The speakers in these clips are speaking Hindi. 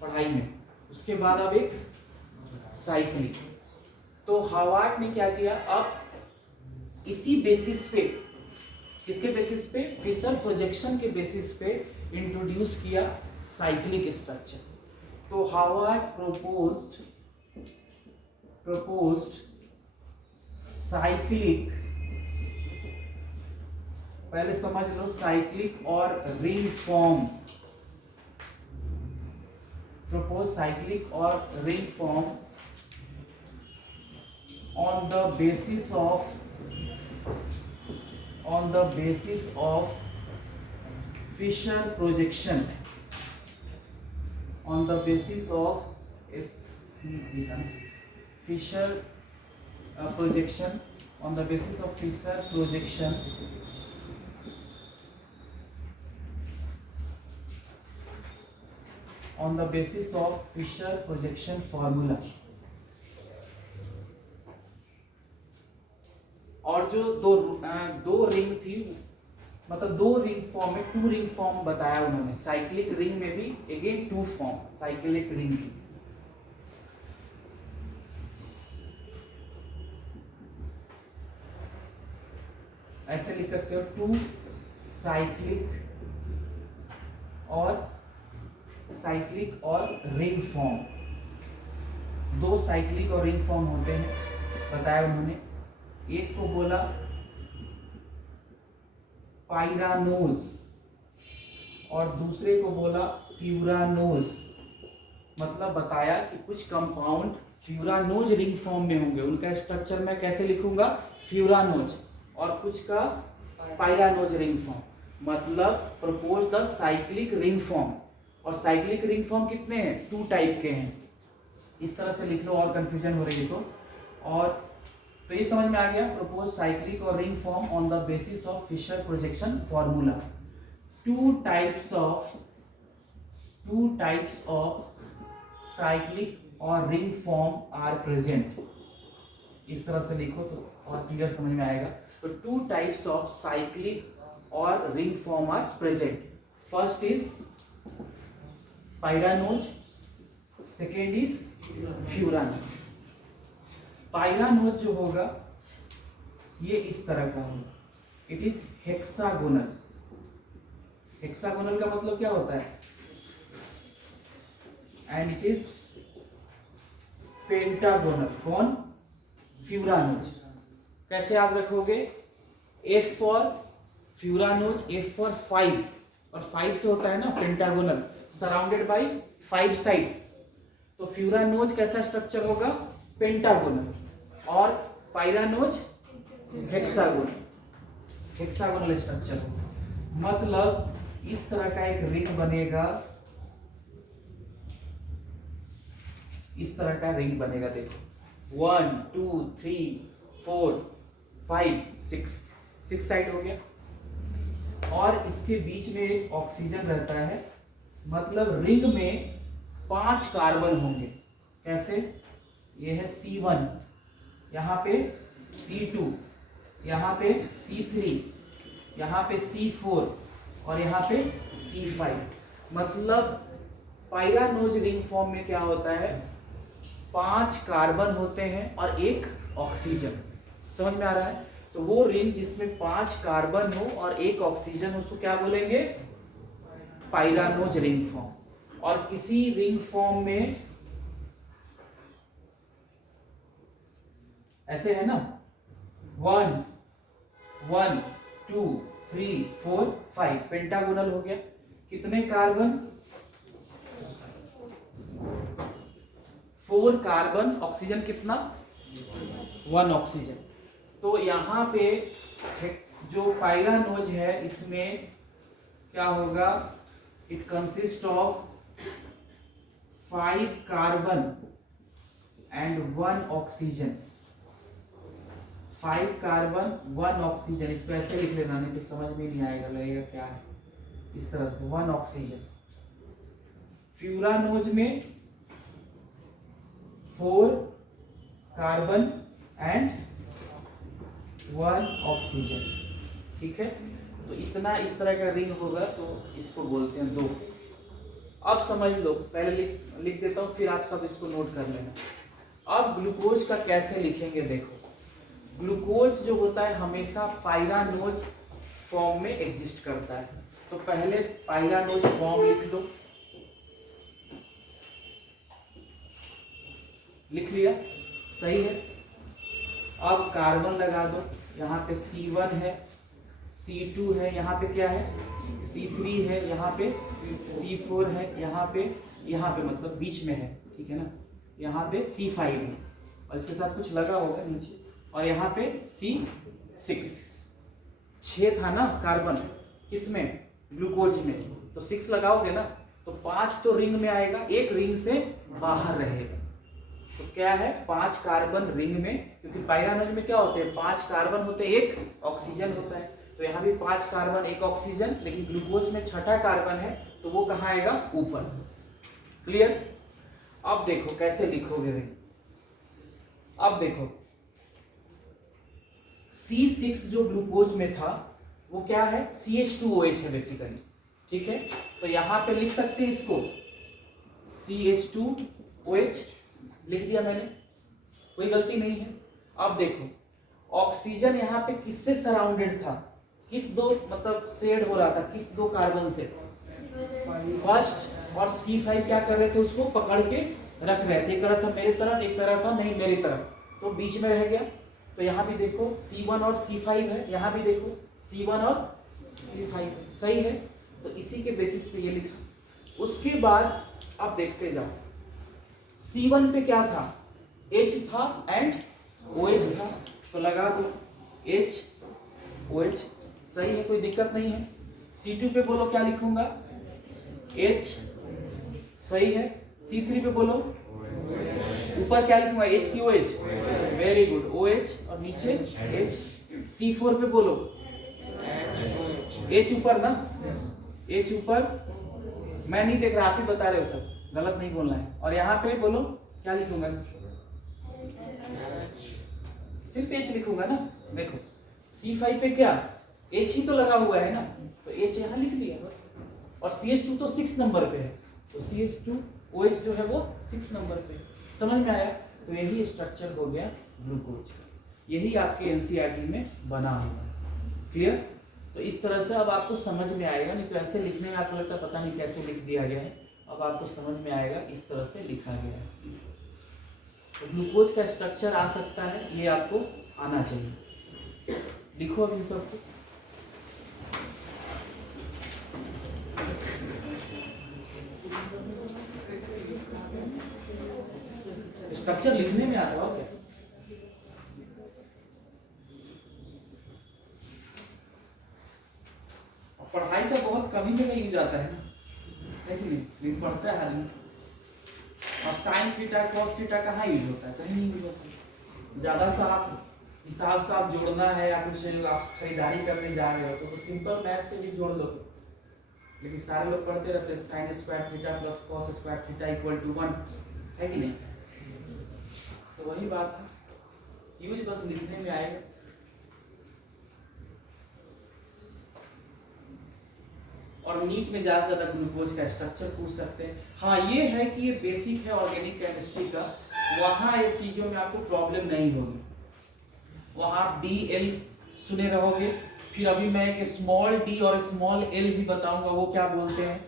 पढ़ाई में। उसके बाद अब एक साइक्लिक। तो हार्वर्ड ने क्या किया, अब इसी बेसिस पे, किसके बेसिस पे, फिशर प्रोजेक्शन के बेसिस पे इंट्रोड्यूस किया साइक्लिक स्ट्रक्चर। तो हार्वर्ड proposed साइक्लिक, पहले समझ लो साइक्लिक और रिंग फॉर्म, प्रपोज साइक्लिक और ring form on the basis of Fisher projection, on the basis of Fisher projection, on the basis of Fisher projection on the basis of Fisher projection formula। और जो दो रिंग थी, मतलब दो रिंग फॉर्म में, टू रिंग फॉर्म बताया उन्होंने। साइक्लिक रिंग में भी again two form, cyclic ring की। ऐसे लिख सकते हो, टू साइक्लिक और रिंग फॉर्म, दो साइक्लिक और रिंग फॉर्म होते हैं, बताया उन्होंने। एक को बोला पाइरानोज और दूसरे को बोला फ्यूरानोज। मतलब बताया कि कुछ कंपाउंड फ्यूरानोज रिंग फॉर्म में होंगे, उनका स्ट्रक्चर मैं कैसे लिखूंगा, फ्यूरानोज, और कुछ का पाइरानोज रिंग फॉर्म। मतलब propose the cyclic ring form. और साइक्लिक रिंग फॉर्म कितने हैं, टू टाइप के हैं। इस तरह से लिख लो और कंफ्यूजन हो रही है तो ये समझ में आ गया, प्रपोज साइक्लिक और ring form on the basis of Fischer projection formula. Two types of cyclic और रिंग फॉर्म आर प्रेजेंट। इस तरह से लिखो तो और क्लियर समझ में आएगा। तो टू टाइप्स ऑफ साइक्लिक और ring form are present. First is pyranose, second is furanose. Pyranose जो होगा ये इस तरह का होगा, इट इज हेक्सागोनल। हेक्सागोनल का मतलब क्या होता है, एंड इट इज पेंटागोनल। कौन, फ्यूरानोज। कैसे याद रखोगे, F for furanose, F for 5, और 5 से होता है ना पेंटागोनल, सराउंडेड बाय 5 साइड। तो फ्यूरानोज कैसा स्ट्रक्चर होगा, पेंटागोनल, और पाइरानोज हेक्सागोनल स्ट्रक्चर होगा। मतलब इस तरह का एक रिंग बनेगा, इस तरह का रिंग बनेगा। देखो 1 2 3 4 5 6 साइड हो गया, और इसके बीच में एक ऑक्सीजन रहता है। मतलब रिंग में 5 कार्बन होंगे। कैसे, ये है C1, यहाँ पे C2, यहाँ पे C3, यहाँ पे C4 और यहाँ पे C5। मतलब पाइरानोज रिंग फॉर्म में क्या होता है, 5 कार्बन होते हैं और एक ऑक्सीजन। समझ में आ रहा है। तो वो रिंग जिसमें 5 कार्बन हो और एक ऑक्सीजन, उसको क्या बोलेंगे, पाइरानोज रिंग फॉर्म। और किसी रिंग फॉर्म में ऐसे है ना, 1 1 2 3 4 5, पेंटागोनल हो गया। कितने कार्बन, 4 कार्बन, ऑक्सीजन कितना, 1 ऑक्सीजन। तो यहाँ पे जो पाइरानोज है इसमें क्या होगा, it consist of 5 carbon and 1 oxygen. 5 carbon 1 oxygen. इसको ऐसे लिख लेना, नहीं तो समझ में नहीं आएगा, लगेगा क्या है। इस तरह से 1 ऑक्सीजन। फ्यूरानोज में 4 कार्बन एंड 1 ऑक्सीजन। ठीक है, तो इतना इस तरह का रिंग होगा, तो इसको बोलते हैं 2। अब समझ लो, पहले लिख देता हूँ, फिर आप सब इसको नोट कर लेना। अब ग्लूकोज का कैसे लिखेंगे देखो। ग्लूकोज जो होता है हमेशा पाइरानोज फॉर्म में एग्जिस्ट करता है। तो पहले पाइरानोज फॉर्म लिख लो, लिख लिया, सही है। अब कार्बन लगा दो, यहाँ पे C1 है, C2 है, यहाँ पे क्या है C3 है, यहाँ पे C4 है, यहाँ पे मतलब बीच में है, ठीक है ना, यहाँ पे C5 है और इसके साथ कुछ लगा होगा नीचे, और यहाँ पे C6। 6 था ना कार्बन किसमें, ग्लूकोज में, तो 6 लगाओगे ना तो 5 तो रिंग में आएगा, एक रिंग से बाहर रहेगा। तो क्या है 5 कार्बन रिंग में, क्योंकि पाइरानोज में क्या होते हैं 5 कार्बन होते हैं, 1 ऑक्सीजन होता है, तो यहाँ भी 5 कार्बन 1 ऑक्सीजन, लेकिन ग्लूकोज में 6ठा कार्बन है तो वो कहाँ आएगा, ऊपर। क्लियर। अब देखो कैसे लिखोगे रिंग। अब देखो C6 जो ग्लूकोज में था वो क्या है CH2OH है बेसिकली, ठीक है। तो यहाँ पे लिख सकते हैं इसको CH2OH, लिख दिया मैंने, कोई गलती नहीं है। अब देखो ऑक्सीजन यहाँ पे किससे सराउंडेड था, किस दो मतलब शेड हो रहा था, किस 2 कार्बन से, फर्स्ट और C5 क्या कर रहे थे, उसको पकड़ के रख रहे थे, एक कर रहा था मेरी तरफ, एक कर रहा था नहीं मेरी तरफ, तो बीच में रह गया। तो यहाँ भी देखो C1 और C5 है, यहाँ भी देखो C1 और C5, सही है। तो इसी के बेसिस पे ये लिखा। उसके बाद अब देखते जाओ, C1 पे क्या था, H था एंड OH था, तो लगा दो HOH, सही है, कोई दिक्कत नहीं है। C2 पे बोलो क्या लिखूंगा, H, सही है। C3 पे बोलो ऊपर क्या लिखूंगा, H की OH, वेरी गुड, OH और नीचे H। C4 पे बोलो H ऊपर ना, H ऊपर, मैं नहीं देख रहा, आप ही बता रहे हो, सब गलत नहीं बोलना है। और यहाँ पे बोलो क्या लिखूंगा, सिर्फ H लिखूंगा ना, देखो C5 पे क्या H ही तो लगा हुआ है ना, तो H यहाँ लिख दिया बस। और CH2 तो 6 नंबर पे है, तो CH2OH जो है वो 6 नंबर पे। समझ में आया। तो यही स्ट्रक्चर हो गया ग्लूकोज का, यही आपके NCERT में बना हुआ है। क्लियर। तो इस तरह से अब आपको समझ में आएगा, नहीं तो ऐसे लिखने में आपको लगता है पता नहीं कैसे लिख दिया गया है, अब आपको समझ में आएगा इस तरह से लिखा गया है। तो ग्लूकोज का स्ट्रक्चर आ सकता है, ये आपको आना चाहिए। लिखो अब इन सबको। स्ट्रक्चर लिखने में आता है क्या, पढ़ाई का बहुत कम ही जगह यूज आता है ना, लेकिन पढ़ता है आदमी। अब साइन थीटा कॉस थीटा कहाँ यूज होता है, कहीं नहीं यूज होता है। ज्यादा सा आप हिसाब से आप जोड़ना है या कुछ आप खरीदारी करने जा रहे हो तो सिंपल मैथ से भी जोड़ लो, लेकिन सारे लोग पढ़ते रहते हैं sine square theta plus cos square theta equal to 1, है कि नहीं। तो वही बात है, यूज बस लिखने में आएगा। और नीट में ज्यादा से ज्यादा ग्लूकोज का स्ट्रक्चर पूछ सकते हैं। हाँ ये है कि ये बेसिक है ऑर्गेनिक केमिस्ट्री का, वहां ये चीजों में आपको प्रॉब्लम नहीं होगी, वहां DL सुने रहोगे, फिर अभी मैं एक स्मॉल d और स्मॉल l भी बताऊंगा वो क्या बोलते हैं,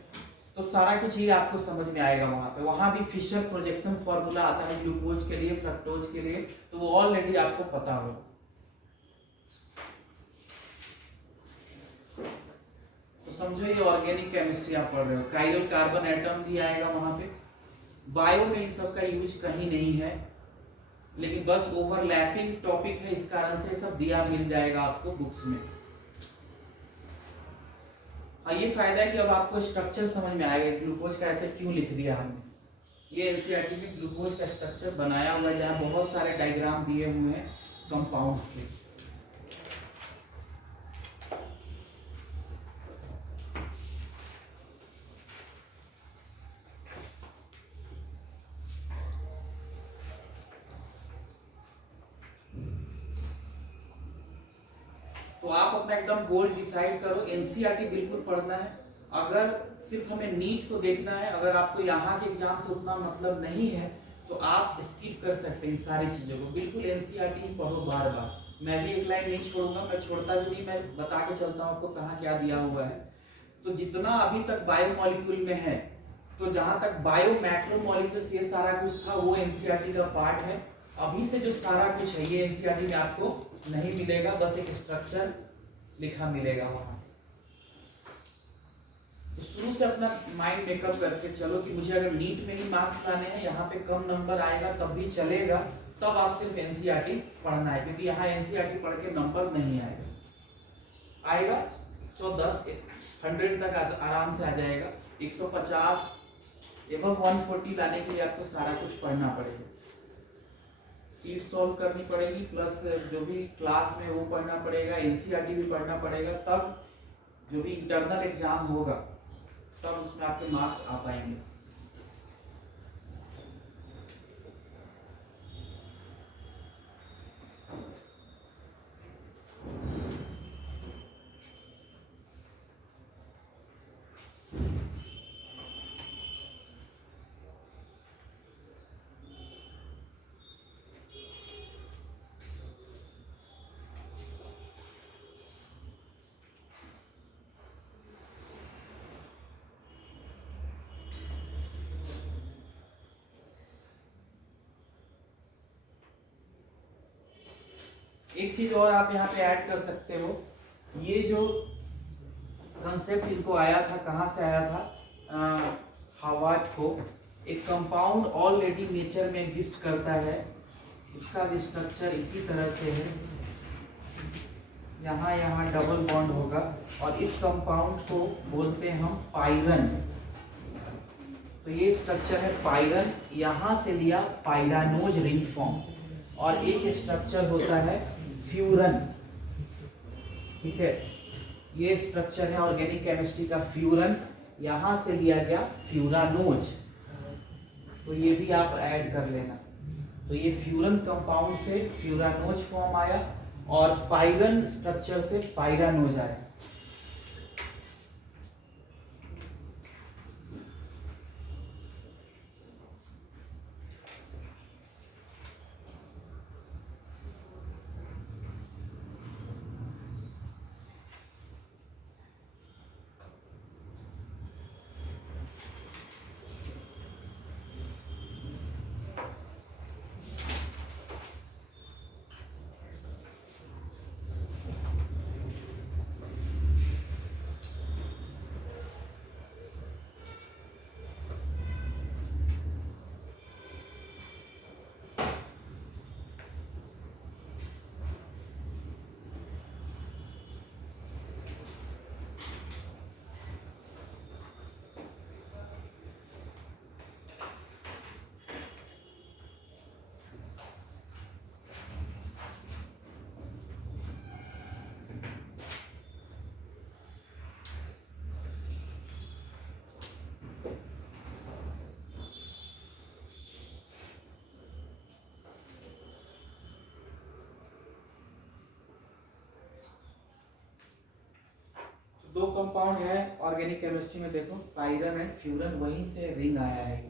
तो सारा कुछ ये आपको समझ में आएगा वहां पे। वहां भी फिशर प्रोजेक्शन फॉर्मूला आता है ग्लूकोज के लिए, फ्रक्टोज के लिए, तो वो ऑलरेडी आपको पता होगा। तो समझो ये ऑर्गेनिक केमिस्ट्री आप पढ़ रहे हो, काइरल कार्बन एटम भी आएगा वहां पे। बायो में इन सब का यूज कहीं नहीं है, लेकिन बस ओवरलैपिंग टॉपिक है, इस कारण से सब दिया मिल जाएगा आपको बुक्स में। हाँ ये फायदा है कि अब आपको स्ट्रक्चर समझ में आएगा ग्लूकोज का ऐसे क्यों लिख दिया हमने। ये NCERT में ग्लूकोज का स्ट्रक्चर बनाया हुआ है, जहाँ बहुत सारे डायग्राम दिए हुए हैं कंपाउंड्स के। तो आप अपना एकदम गोल डिसाइड करो, NCERT बिल्कुल पढ़ना है, अगर सिर्फ हमें नीट को देखना है, अगर आपको यहाँ के एग्जाम से उतना मतलब नहीं है तो आप स्किप कर सकते हैं इन सारी चीजों को, बिल्कुल एनसीईआरटी ही पढ़ो बार बार। मैं भी एक लाइन नहीं छोड़ूंगा, मैं छोड़ता भी नहीं, मैं बता के चलता हूँ आपको कहाँ क्या दिया हुआ है। तो जितना अभी तक बायोमोलिक्यूल में है, तो जहां तक बायो मैक्रोमोलिक्यूल्स ये सारा कुछ था वो एनसीईआरटी का पार्ट है। अभी से जो सारा कुछ है ये एनसीईआरटी में आपको नहीं मिलेगा, बस एक स्ट्रक्चर लिखा मिलेगा वहां। तो शुरू से अपना माइंड मेकअप करके चलो कि मुझे अगर नीट में ही मार्क्स लाने हैं, यहाँ पे कम नंबर आएगा तब भी चलेगा, तब आप सिर्फ एनसीईआरटी पढ़ना है, क्योंकि यहाँ एनसीईआरटी पढ़ के नंबर नहीं आएगा। आएगा 110 100 तक आराम से आ जाएगा, 150 एवं 140 लाने के लिए आपको सारा कुछ पढ़ना पड़ेगा, सीट सॉल्व करनी पड़ेगी, प्लस जो भी क्लास में वो पढ़ना पड़ेगा, एनसीईआरटी भी पढ़ना पड़ेगा, तब जो भी इंटरनल एग्जाम होगा तब उसमें आपके मार्क्स आ पाएंगे। एक चीज और आप यहाँ पे ऐड कर सकते हो, ये जो कंसेप्ट इनको आया था, कहाँ से आया था, हार्वर्ड को, एक कंपाउंड ऑलरेडी नेचर में एग्जिस्ट करता है, उसका भी स्ट्रक्चर इसी तरह से है, यहाँ यहाँ डबल बॉन्ड होगा, और इस कंपाउंड को बोलते हैं हम पाइरन। तो ये स्ट्रक्चर है पाइरन, यहाँ से लिया पाइरानोज रिंग फॉर्म, और एक स्ट्रक्चर होता है फ्यूरन, ठीक है, ये स्ट्रक्चर है ऑर्गेनिक केमिस्ट्री का फ्यूरन, यहां से लिया गया फ्यूरानोज, तो ये भी आप ऐड कर लेना। तो ये फ्यूरन कंपाउंड से फ्यूरानोज फॉर्म आया, और पाइरन स्ट्रक्चर से पाइरानोज आया। दो कंपाउंड है ऑर्गेनिक केमिस्ट्री में, देखो पाइरन एंड फ्यूरन, वहीं से रिंग आया है।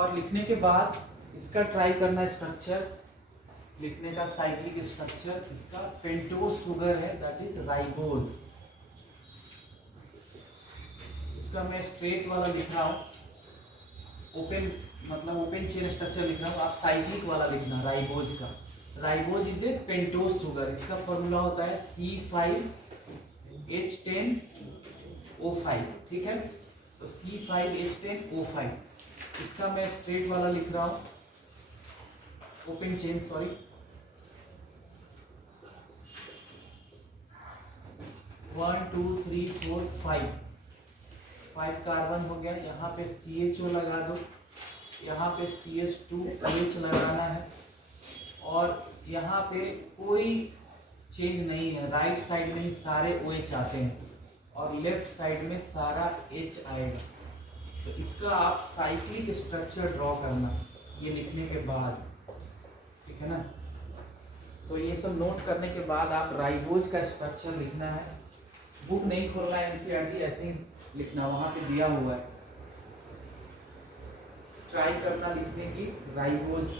और लिखने के बाद इसका ट्राई करना स्ट्रक्चर, लिखने का साइक्लिक स्ट्रक्चर इसका पेंटोज शुगर है, दैट इज राइबोज। इसका मैं स्ट्रेट वाला लिख रहा हूँ, ओपन मतलब ओपन चेन स्ट्रक्चर लिख रहा हूँ, आप साइक्लिक वाला लिखना राइबोज का। Ribose is a pentose sugar, इसका फॉर्मूला होता है C5H10O5, ठीक है। तो C5H10O5, इसका मैं स्ट्रेट वाला लिख रहा हूँ, ओपन चेन सॉरी। 1 2 3 4 5 कार्बन हो गया। यहाँ पे CHO लगा दो, यहाँ पे CH2OH लगाना है, और यहाँ पे कोई चेंज नहीं है, राइट साइड में ही सारे OH आते हैं और लेफ्ट साइड में सारा H आएगा। तो इसका आप साइक्लिक स्ट्रक्चर ड्रॉ करना ये लिखने के बाद, ठीक है ना। तो ये सब नोट करने के बाद आप राइबोज का स्ट्रक्चर लिखना है, बुक नहीं खोलना है NCERT, ऐसे ही लिखना, वहां पे दिया हुआ है, ट्राई करना लिखने की राइबोज।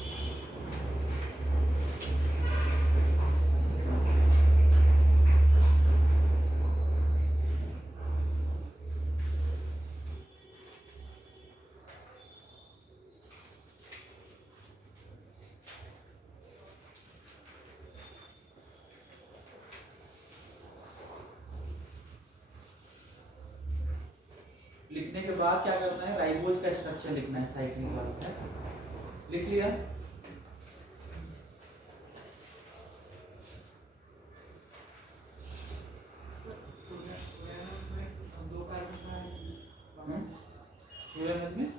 लिखने के बाद क्या करना है, राइबोज का स्ट्रक्चर लिखना है, साइक्लिक वाला है। लिख लिया? में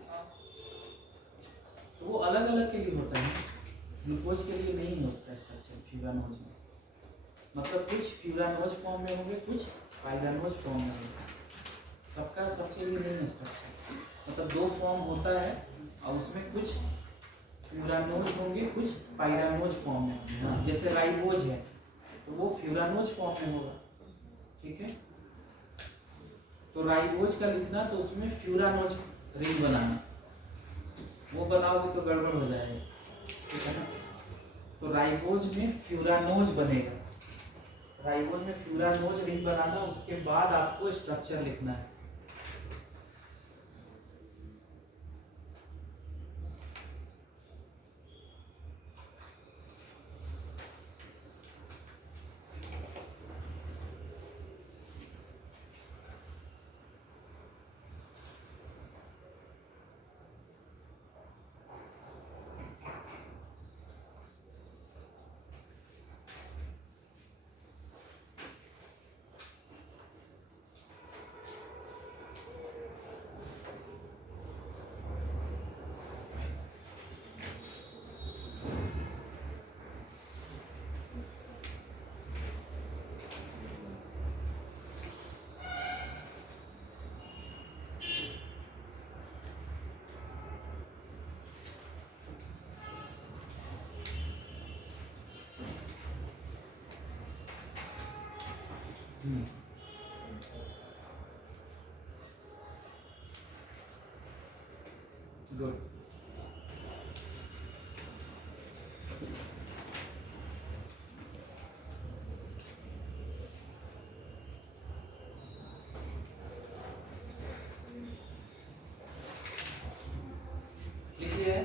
तो वो अलग अलग के लिए होता है, ग्लूकोज के लिए नहीं है उसका स्ट्रक्चर फ्यूरानोज में। मतलब कुछ फ्यूरानोज फॉर्म में होंगे, कुछ पाइरानोज फॉर्म में होंगे, सबका सबके लिए नहीं है स्ट्रक्चर। मतलब दो फॉर्म होता है और उसमें कुछ फ्यूरानोज होंगे, कुछ पाइरानोज फॉर्म में होंगे। जैसे राइबोज है तो वो फ्यूरानोज फॉर्म में होगा, ठीक है। तो राइबोज का लिखना तो उसमें फ्यूरानोज रिंग बनाना, वो बनाओगे तो गड़बड़ हो जाएगा, ठीक है ना। तो राइबोज में फ्यूरानोज बनेगा, राइबोज में फ्यूरानोज रिंग बनाना, उसके बाद आपको स्ट्रक्चर लिखना है। गुड। लिखिए।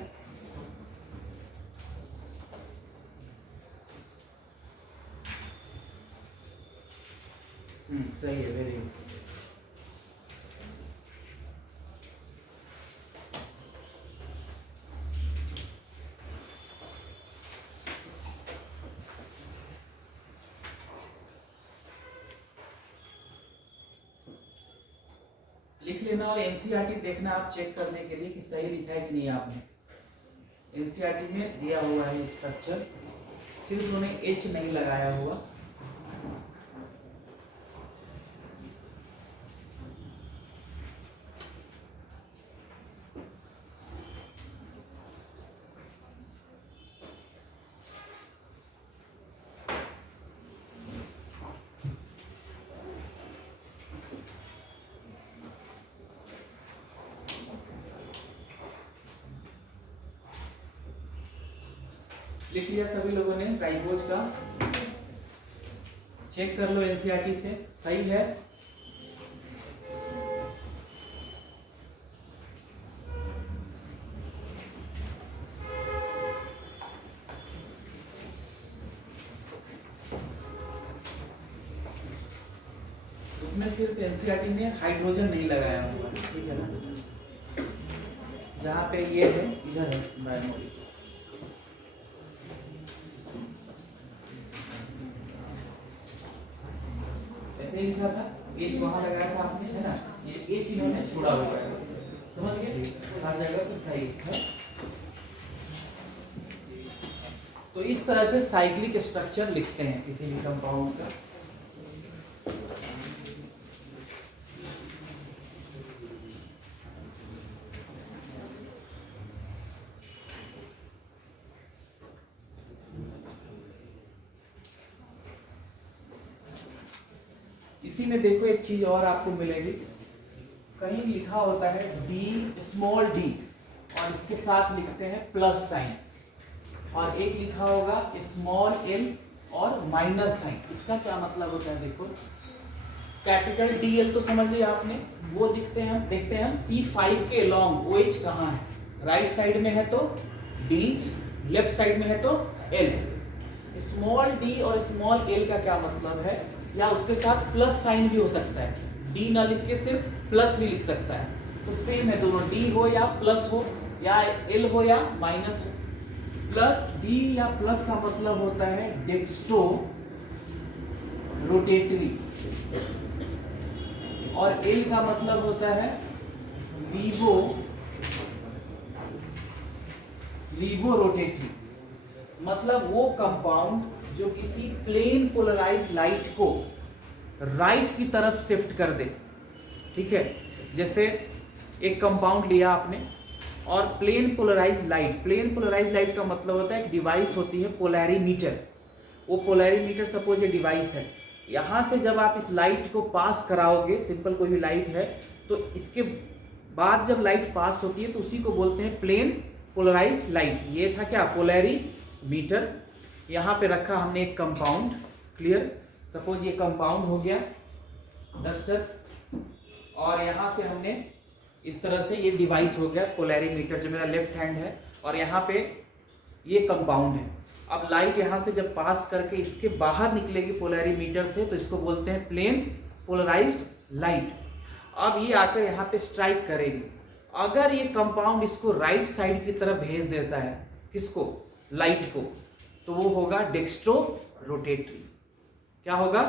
सही है, वेरी गुड। लिख लेना और एनसीईआरटी देखना आप चेक करने के लिए कि सही लिखा है कि नहीं आपने। एनसीईआरटी में दिया हुआ है स्ट्रक्चर, सिर्फ उन्होंने एच नहीं लगाया हुआ। लिख लिया सभी लोगों ने राइबोज का? चेक कर लो एनसीईआरटी से, सही है? उसमें सिर्फ एनसीईआरटी ने हाइड्रोजन नहीं लगाया हुआ, ठीक है ना? जहाँ पे ये है इधर है प्राइमरी। ऐसे ही लिखा था, एच वहां लगाया था आपने, है ना? ये एच इन्होंने छोड़ा हुआ है, समझ गए? हर जगह पे सही है। तो इस तरह से साइक्लिक स्ट्रक्चर लिखते हैं किसी भी कंपाउंड का। इसी में देखो एक चीज और आपको मिलेगी, कहीं लिखा होता है डी स्मॉल डी और इसके साथ लिखते हैं प्लस साइन, और एक लिखा होगा स्मॉल एल और माइनस साइन। इसका क्या मतलब होता है? देखो कैपिटल डी एल तो समझ लिया आपने, वो देखते हैं हम C5 के लॉन्ग OH कहाँ है? राइट साइड में है तो D, लेफ्ट साइड में है तो L। स्मॉल डी और स्मॉल एल का क्या मतलब है? या उसके साथ प्लस साइन भी हो सकता है, डी ना लिख के सिर्फ प्लस भी लिख सकता है, तो सेम है दोनों, डी हो या प्लस हो या एल हो या माइनस हो। प्लस डी या प्लस का मतलब होता है डेक्स्ट्रो रोटेटरी, और एल का मतलब होता है लीवो रोटेटरी। मतलब वो कंपाउंड जो किसी प्लेन पोलराइज लाइट को राइट की तरफ शिफ्ट कर दे, ठीक है? जैसे एक कंपाउंड लिया आपने और प्लेन पोलराइज लाइट का मतलब होता है एक डिवाइस होती है पोलैरीमीटर। वो पोलैरीमीटर सपोज ये डिवाइस है, यहाँ से जब आप इस लाइट को पास कराओगे, सिंपल कोई भी लाइट है, तो इसके बाद जब लाइट पास होती है तो उसी को बोलते हैं प्लेन पोलराइज लाइट। ये था क्या? पोलैरीमीटर। यहाँ पे रखा हमने एक कंपाउंड, क्लियर? सपोज ये कंपाउंड हो गया डस्टर, और यहाँ से हमने इस तरह से ये डिवाइस हो गया पोलैरीमीटर जो मेरा लेफ्ट हैंड है, और यहाँ पे ये कंपाउंड है। अब लाइट यहाँ से जब पास करके इसके बाहर निकलेगी पोलैरीमीटर से, तो इसको बोलते हैं प्लेन पोलराइज्ड लाइट। अब ये आकर यहाँ पे स्ट्राइक करेगी। अगर ये कंपाउंड इसको राइट साइड की तरफ भेज देता है, किसको? लाइट को, तो वो होगा डेक्स्ट्रो रोटेटरी। क्या होगा?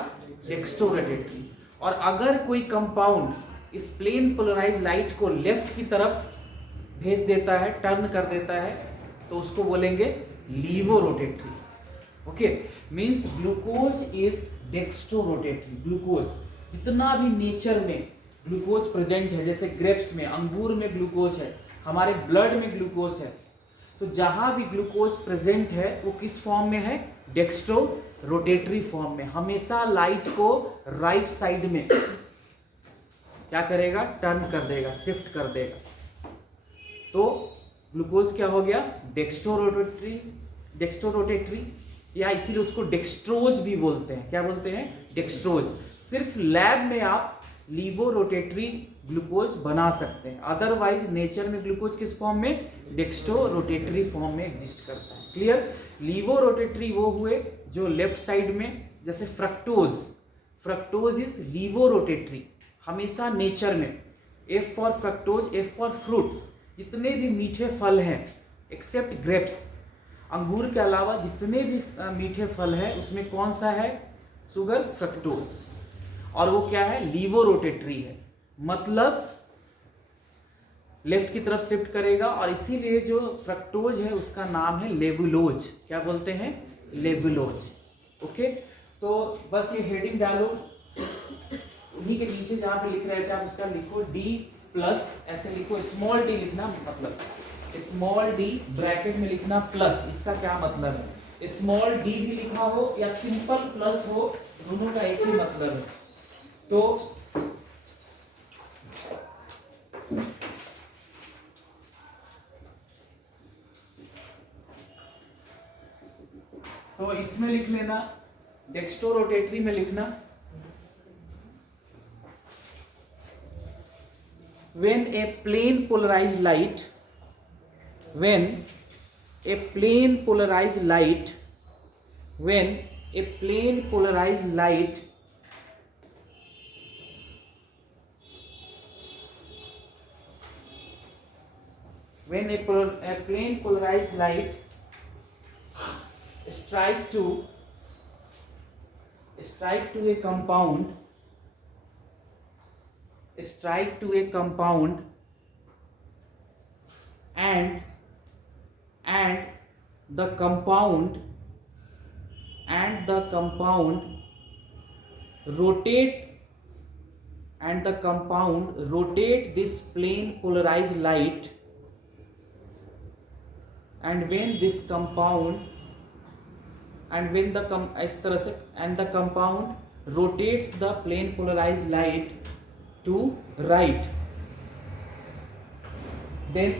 Dextro rotatory. और अगर कोई कंपाउंड इस प्लेन पोलराइज लाइट को लेफ्ट की तरफ भेज देता है, टर्न कर देता है, तो उसको बोलेंगे laevo rotatory. Okay, means glucose is dextro rotatory. Glucose जितना भी नेचर में ग्लूकोज प्रेजेंट है, जैसे ग्रेप्स में, अंगूर में ग्लूकोज है, हमारे ब्लड में ग्लूकोज है, तो जहां भी ग्लूकोज प्रेजेंट है वो किस फॉर्म में है? डेक्स्ट्रो रोटेटरी फॉर्म में। हमेशा लाइट को राइट साइड में क्या करेगा? टर्न कर देगा, शिफ्ट कर देगा। तो ग्लूकोज क्या हो गया? डेक्स्ट्रो रोटेटरी, या इसीलिए उसको डेक्स्ट्रोज भी बोलते हैं। क्या बोलते हैं? डेक्स्ट्रोज। सिर्फ लैब में आप लीवो रोटेटरी ग्लूकोज बना सकते हैं, अदरवाइज नेचर में ग्लूकोज किस फॉर्म में? डेक्स्ट्रो रोटेटरी फॉर्म में एग्जिस्ट करता है। क्लियर? लीवो रोटेटरी वो हुए जो लेफ्ट साइड में, जैसे फ्रक्टोज इज लीवो रोटेटरी हमेशा नेचर में। F for fructose, F for fruits, जितने भी मीठे फल हैं एक्सेप्ट ग्रेप्स, अंगूर के अलावा जितने भी मीठे फल हैं उसमें कौन सा है? Sugar, fructose. और वो क्या है? लीवो रोटेटरी है, मतलब लेफ्ट की तरफ शिफ्ट करेगा, और इसीलिए जो फ्रक्टोज है उसका नाम है लेवुलोज। क्या बोलते हैं? लेवुलोज। ओके, तो बस ये हेडिंग डालो, उन्हीं के नीचे जहां पे लिख रहे थे आप उसका लिखो D+, ऐसे लिखो, स्मॉल डी लिखना, मतलब स्मॉल डी ब्रैकेट में लिखना प्लस। इसका क्या मतलब है? स्मॉल डी भी लिखा हो या सिंपल प्लस हो, दोनों का एक ही मतलब है। तो इसमें लिख लेना, डेक्स्ट्रो रोटेटरी में लिखना, when a plane polarized light, when a plane polarized light, when a plane polarized light when a plane polarized light strike to a compound, strike to a compound, and the compound rotate this plane polarized light, and when this compound इस तरह से, and the compound rotates the plane polarized light to right, then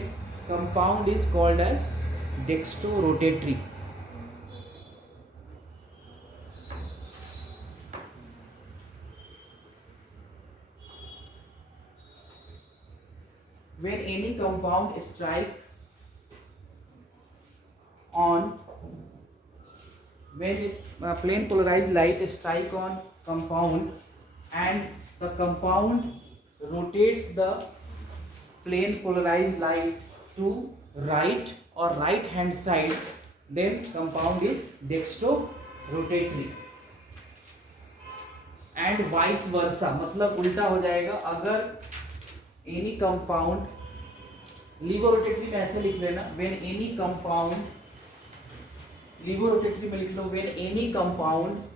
compound is called as dextrorotatory. When any compound strike on, when plane polarized light strike on compound and the compound rotates the plane polarized light to right or right hand side, then compound is dextrorotatory. And vice versa, मतलब उल्टा हो जाएगा, अगर any compound, levorotatory में ऐसे लिख लेना, when any compound, levorotatory में लिख लो, when any compound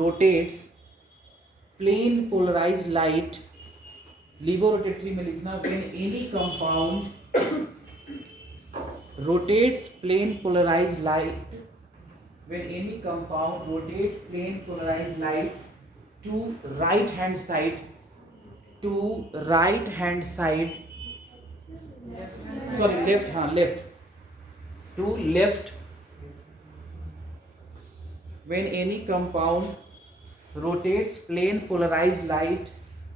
rotates plane polarized light, levorotatory में लिखना, when any compound rotates plane polarized light, when any compound rotates plane polarized light to right hand side, left to left, when any compound rotates plane polarized light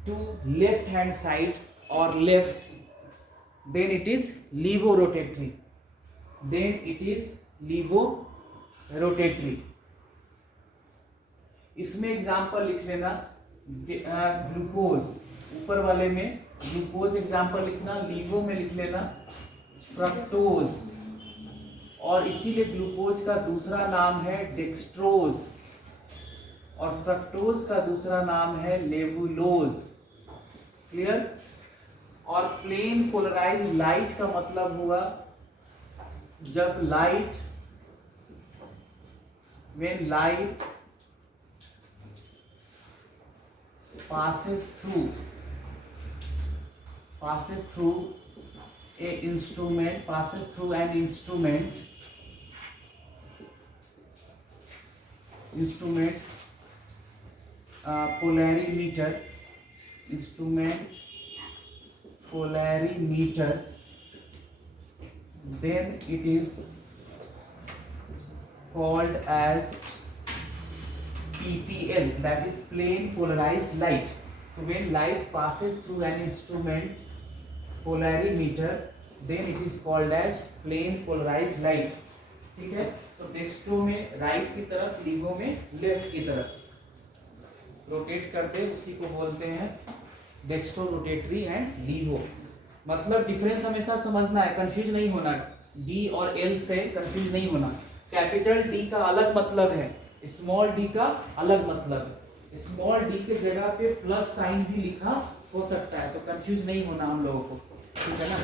to left hand side or left, then it is levorotatory. इसमें एग्जाम्पल लिख लेना, ग्लूकोज, ऊपर वाले में ग्लूकोज एग्जाम्पल लिखना, लीवो में लिख लेना फ्रक्टोज, और इसीलिए ग्लूकोज का दूसरा नाम है डेक्स्ट्रोज और फ्रक्टोज का दूसरा नाम है लेवुलोज। क्लियर? और प्लेन पोलराइज्ड लाइट का मतलब हुआ जब light, when light passes through an instrument, polarimeter, then it is called as PPL, that is plane polarized light. So when light passes through an instrument, polarimeter, then it is called as plane polarized light. ठीक है? तो डेक्स्ट्रो में राइट की तरफ, लीवो में लेफ्ट की तरफ रोटेट करते, उसी को बोलते हैं डेक्स्ट्रो रोटेटरी एंड लीवो। मतलब डिफरेंस हमेशा समझना है, कंफ्यूज नहीं होना, डी और एल से कंफ्यूज नहीं होना। कैपिटल डी का अलग मतलब है, स्मॉल डी का अलग मतलब है। स्मॉल डी के जगह पे प्लस साइन भी लिखा हो सकता है, तो कंफ्यूज नहीं होना हम लोगों को, ठीक है ना।